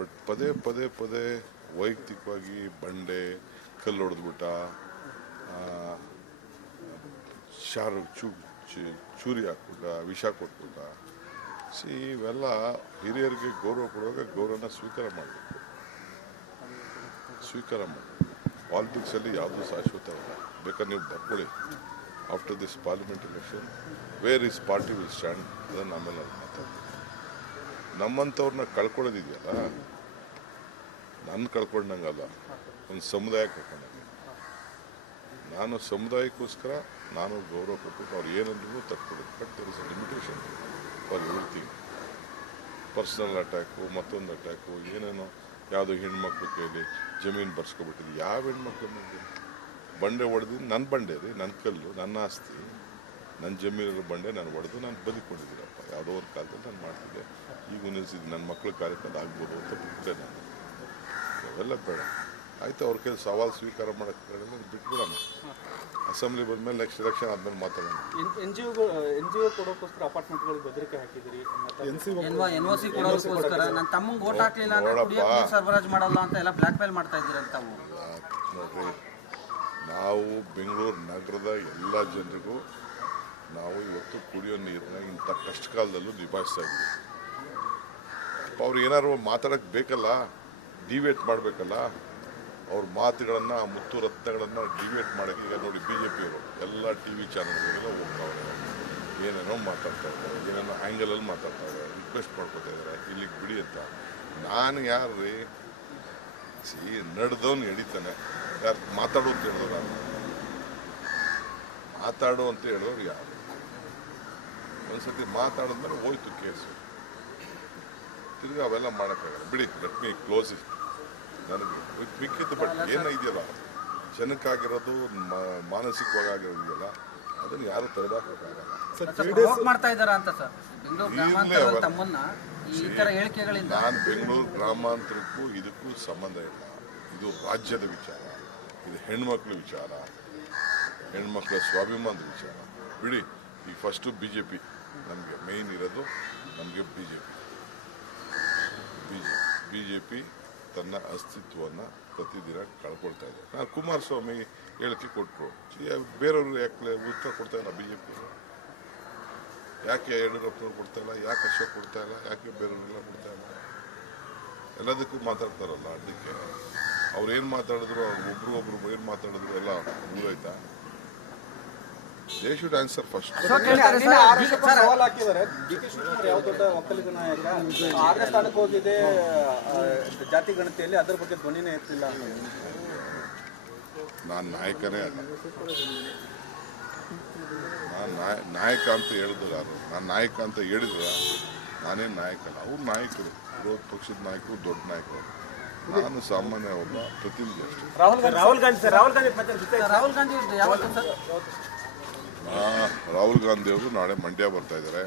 But ಪದೇ ಪದೇ ಪದೇ ವೈಯಕ್ತಿಕವಾಗಿ ಬಂಡೆ ಕಲ್ಲು ಹೊಡೆದ್ಬಿಟ್ಟ, ಚೂರಿ ಹಾಕ್ಬಿಟ್ಟ, ವಿಷ ಕೊಟ್ಬಿಟ್ಟ. ಇವೆಲ್ಲ ಹಿರಿಯರಿಗೆ ಗೌರವ ಕೊಡುವಾಗ ಗೌರವನ ಸ್ವೀಕಾರ ಮಾಡಬೇಕು. ಪಾಲಿಟಿಕ್ಸಲ್ಲಿ ಯಾವುದೂ ಶಾಶ್ವತ ಇಲ್ಲ. ಬೇಕಾದ್ರೆ ನೀವು ಬರ್ಕೊಳ್ಳಿ, after this parliament election where is party will stand, ಅದನ್ನು ಆಮೇಲೆ ಅದು ಮಾತಾಡ್ತೀವಿ. ನಮ್ಮಂಥವ್ರನ್ನ ಕಳ್ಕೊಳ್ಳೋದಿದೆಯಲ್ಲ, ನಾನು ಕಳ್ಕೊಂಡಂಗಲ್ಲ, ಒಂದು ಸಮುದಾಯ ಕಳ್ಕೊಂಡಂಗೆ. ನಾನು ಸಮುದಾಯಕ್ಕೋಸ್ಕರ ನಾನು ಗೌರವ ಕೊಟ್ಬಿಟ್ಟು ಅವ್ರು ಏನಂದ್ರೂ ತಕ್ಕೊಡೋದು. But there is a limitation for everything. Personal attack, ಮತ್ತೊಂದು ಅಟ್ಯಾಕು, ಏನೇನೋ ಯಾವುದೋ ಹೆಣ್ಮಕ್ಳು ಕೈಲಿ ಜಮೀನು ಬರ್ಸ್ಕೊಬಿಟ್ಟಿದ್ದು. ಯಾವ ಹೆಣ್ಮಕ್ಳು ಬಂಡೆ ಹೊಡೆದಿದ್ದು? ನನ್ನ ಬಂಡೆ ರೀ, ನನ್ನ ಕಲ್ಲು, ನನ್ನ ಆಸ್ತಿ, ನನ್ನ ಜಮೀನಲ್ಲಿ ಬಂಡೆ ನಾನು ಹೊಡೆದು ನಾನು ಬದುಕೊಂಡಿದ್ದೀನಪ್ಪ. ಯಾವುದೋ ಒಂದು ಕಾಲದಲ್ಲಿ ನಾನು ಮಾಡ್ತಿದ್ದೆ, ಈಗ ನಿಲ್ಲಿಸಿದ್ದು ನನ್ನ ಮಕ್ಕಳ ಕಾರ್ಯಕ್ರಮ ಆಗ್ಬೋದು ಅಂತ ಬಿಟ್ಟೆ ನಾನು. ಅವೆಲ್ಲ ಬೇಡ, ಆಯಿತು. ಅವ್ರ ಕೈ ಸವಾಲು ಸ್ವೀಕಾರ ಮಾಡೋಕ್ಕೆ ಬಿಟ್ಬಿಡೋಣ. ಅಸೆಂಬ್ಲಿ ಬಂದಮೇಲೆ ನೆಕ್ಸ್ಟ್ ಎಲೆಕ್ಷನ್ ಆದ್ಮೇಲೆ ಮಾತಾಡೋಣ. ಎನ್ ಜಿ ಒ ಕೊಡೋಕ್ಕೋಸ್ಕರ ಅಪಾರ್ಟ್ಮೆಂಟ್ಗಳಿಗೆ ಬೆದರಿಕೆ ಹಾಕಿದಿರಿ, NOC ಕೊಡೋಕ್ಕೋಸ್ಕರ ನನ್ನ ತಮ್ಮಂಗೆ ಓಟ್ ಹಾಕ್ಲಿಲ್ಲ ಅಂದ್ರೆ ಕುಡಿಯೋಕೆ ನೀರು ಸರಬರಾಜು ಮಾಡಲ್ಲ ಅಂತ ಎಲ್ಲ ಬ್ಲ್ಯಾಕ್ ಮೇಲ್ ಮಾಡ್ತಾ ಇದ್ದೀರಿ ಅಂತ. ನೋಡ್ರಿ, ನಾವು ಬೆಂಗಳೂರು ನಗರದ ಎಲ್ಲ ಜನರಿಗೂ ನಾವು ಇವತ್ತು ಕುಡಿಯೋ ನೀರನ್ನ ಇಂಥ ಕಷ್ಟ ಕಾಲದಲ್ಲೂ ನಿಭಾಯಿಸ್ತಾ ಇದ್ದೀವಿ. ಅವ್ರು ಏನಾದ್ರು ಮಾತಾಡೋಕ್ಕೆ ಬೇಕಲ್ಲ, ಡಿವೇಟ್ ಮಾಡಬೇಕಲ್ಲ. ಅವ್ರ ಮಾತುಗಳನ್ನು, ಮುತ್ತು ರತ್ನಗಳನ್ನು ಡಿವೇಟ್ ಮಾಡೋಕ್ಕೆ ಈಗ ನೋಡಿ BJP ಅವರು ಎಲ್ಲ TV ಚಾನಲ್ಗಳಿಗೆಲ್ಲ ಹೋಗ್ತಾವ್ರೆ, ಏನೇನೋ ಮಾತಾಡ್ತಾ ಇದ್ದಾರೆ, ಏನೇನೋ ಆ್ಯಂಗಲಲ್ಲಿ ಮಾತಾಡ್ತಾ ಇದ್ದಾರೆ, ರಿಕ್ವೆಸ್ಟ್ ಮಾಡ್ಕೊತಾ ಇದ್ದಾರೆ ಇಲ್ಲಿಗೆ ಬಿಡಿ ಅಂತ. ನಾನು ಯಾರು ರೀ? ನಡೆದವನು ಹಿಡಿತಾನೆ. ಯಾರು ಮಾತಾಡು ಅಂತ ಹೇಳಿದ್ರು? ಮಾತಾಡು ಅಂತ ಹೇಳಿದವ್ರು ಯಾರು? ಒಂದ್ಸತಿ ಮಾತಾಡಿದ್ಮೇಲೆ ಹೋಯ್ತು ಕೇಸು, ತಿರ್ಗಿ ಅವೆಲ್ಲ ಮಾಡೋಕ್ಕಾಗಲ್ಲ. ಬಿಡಿ, ಲೆಟ್ ಮೀ ಕ್ಲೋಸ್ ಇಟ್. ನನಗೆ ಮಿಕ್ಕಿದ್ದು ಬಟ್ ಏನಿದೆಯಲ್ಲ, ಜನಕ್ಕಾಗಿರೋದು, ಮಾನಸಿಕವಾಗಿ ಆಗಿರೋದಿದೆಯಲ್ಲ, ಅದನ್ನು ಯಾರು ತೆಗೆದಾಕೋಕ್ಕಾಗಲ್ಲ. ನಾನು ಬೆಂಗಳೂರು ಗ್ರಾಮಾಂತರಕ್ಕೂ ಇದಕ್ಕೂ ಸಂಬಂಧ ಇಲ್ಲ. ಇದು ರಾಜ್ಯದ ವಿಚಾರ, ಇದು ಹೆಣ್ಮಕ್ಳ ವಿಚಾರ, ಹೆಣ್ಮಕ್ಳ ಸ್ವಾಭಿಮಾನದ ವಿಚಾರ. ಬಿಡಿ, ಈಗ ಫಸ್ಟು BJP ನಮಗೆ ಮೇಯ್ನ್ ಇರೋದು. ನಮಗೆ BJP ತನ್ನ ಅಸ್ತಿತ್ವವನ್ನು ಪ್ರತಿದಿನ ಕಳ್ಕೊಳ್ತಾ ಇದೆ. ನಾನು ಕುಮಾರಸ್ವಾಮಿ ಹೇಳಿಕೆ ಕೊಟ್ಟರು, ಬೇರೆಯವರು ಯಾಕೆ ಉತ್ತರ ಕೊಡ್ತಾ ಇಲ್ಲ? BJP ಯಾಕೆ ಯಡಿಯೂರಪ್ಪನವ್ರು ಕೊಡ್ತಾ ಇಲ್ಲ? ಯಾಕೆ ಅಶೋಕ್ ಕೊಡ್ತಾ ಇಲ್ಲ? ಯಾಕೆ ಬೇರೆಯವರೆಲ್ಲ ಕೊಡ್ತಾ ಇಲ್ಲ? ಎಲ್ಲದಕ್ಕೂ ಮಾತಾಡ್ತಾರಲ್ಲ. ಅದಕ್ಕೆ ಅವ್ರು ಏನು ಮಾತಾಡಿದ್ರು, ಒಬ್ರು ಏನು ಮಾತಾಡಿದ್ರು ಎಲ್ಲ ಮುಗಿದೋಯ್ತಾ? They should answer first. ಸವಾಲ್ ಹಾಕಿದ್ದಾರೆ. DK ಶಿವಕುಮಾರ್ ಯಾವ ದೊಡ್ಡ ಒಕ್ಕಲಿಗ ನಾಯಕ, 6ನೇ ಸ್ಥಾನಕ್ಕೆ ಹೋಗಿದೆ ಜಾತಿ ಗಣತಿಯಲ್ಲಿ, ಅದರ ಬಗ್ಗೆ ಧ್ವನಿನೇ ಎತ್ತಿಲ್ಲ. ನಾನು ನಾಯಕನೇ ಅಲ್ಲ. ನಾನು ನಾಯಕ ಅಂತ ಹೇಳಿದ್ರು ಯಾರು? ನಾನು ನಾಯಕ ಅಂತ ಹೇಳಿದ್ರ? ನಾನೇನು ನಾಯಕ ಅಲ್ಲ. ಅವ್ರು ನಾಯಕರು, ವಿರೋಧ ಪಕ್ಷದ ನಾಯಕರು, ದೊಡ್ಡ ನಾಯಕರು. ನಾನು ಸಾಮಾನ್ಯ ಒಬ್ಬ ಪ್ರತಿನಿಧಿ ಅಷ್ಟೇ. ರಾಹುಲ್ ಗಾಂಧಿ ಅವರು ನಾಳೆ ಮಂಡ್ಯ ಬರ್ತಾ ಇದ್ದಾರೆ,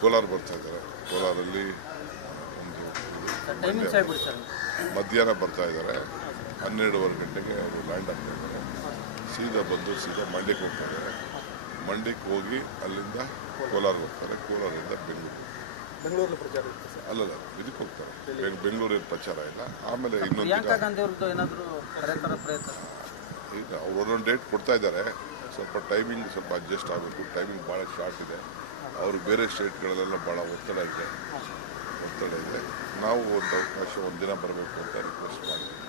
ಕೋಲಾರ ಬರ್ತಾ ಇದ್ದಾರೆ. ಕೋಲಾರಲ್ಲಿ ಒಂದು ಮಧ್ಯಾಹ್ನ ಬರ್ತಾ ಇದ್ದಾರೆ. 12:15 ಗಂಟೆಗೆ ಅವರು ಲ್ಯಾಂಡ್ ಆಗ್ತಾ ಇದ್ದಾರೆ. ಸೀದಾ ಬಂದು ಸೀದಾ ಮಂಡ್ಯಕ್ಕೆ ಹೋಗ್ತಾರೆ. ಮಂಡ್ಯಕ್ಕೆ ಹೋಗಿ ಅಲ್ಲಿಂದ ಕೋಲಾರ ಹೋಗ್ತಾರೆ. ಕೋಲಾರದಿಂದ ಬೆಂಗಳೂರು ಪ್ರಚಾರ ಅಲ್ಲಲ್ಲ, ಇದಕ್ಕೆ ಹೋಗ್ತಾರೆ. ಬೆಂಗಳೂರಿನ ಪ್ರಚಾರ ಇಲ್ಲ. ಆಮೇಲೆ ಇನ್ನೊಂದು ಈಗ ಅವ್ರು ಒಂದೊಂದು ಡೇಟ್ ಕೊಡ್ತಾ ಇದ್ದಾರೆ. ಸ್ವಲ್ಪ ಟೈಮಿಂಗ್ ಸ್ವಲ್ಪ ಅಡ್ಜಸ್ಟ್ ಆಗಬೇಕು. ಟೈಮಿಂಗ್ ಭಾಳ ಶಾರ್ಟ್ ಇದೆ. ಅವರು ಬೇರೆ ಸ್ಟೇಟ್ಗಳಲ್ಲೆಲ್ಲ ಭಾಳ ಒತ್ತಡ ಇದೆ. ನಾವು ಒಂದು ಅವಕಾಶ ಒಂದಿನ ಬರಬೇಕು ಅಂತ ರಿಕ್ವೆಸ್ಟ್ ಮಾಡಿದ್ವಿ.